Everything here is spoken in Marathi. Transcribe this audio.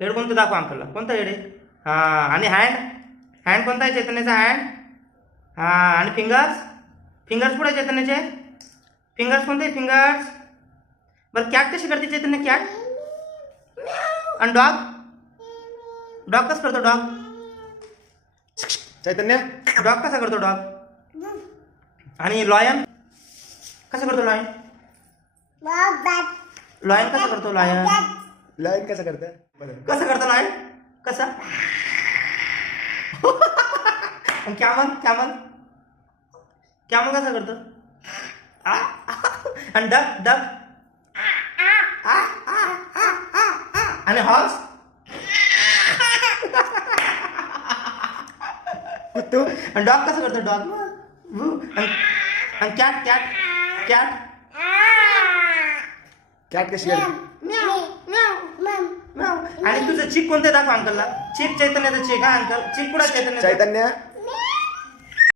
हेड कोणतं दाखवा अंकलला, कोणता हेड आहे? हां, आणि हँड कोणता आहे चैतन्याचा? हँड. हां, आणि फिंगर्स कुठे आहे चैतन्याचे? फिंगर्स कोणते? फिंगर्स. बरं कॅट कशी करते चैतन्य? कॅट. आणि डॉग कसं करतो? डॉग चैतन्य डॉग कसा करतो? डॉग. आणि लॉयन कसं करतो? लॉयन कसा करतो? लॉयन कसं करतो? लॉयन कसा? कॅमल कसा करतो? आणि डक आणि हॉर्स. कुत्तू. आणि डॉग कसं करतो? डॉग. आणि कॅट कशी करते? आणि तुझं चीक कोणतं दाखव अंकलला. चीक चैतन्याचं चीक. हा अंकल, चीक कुठं चैतन्य?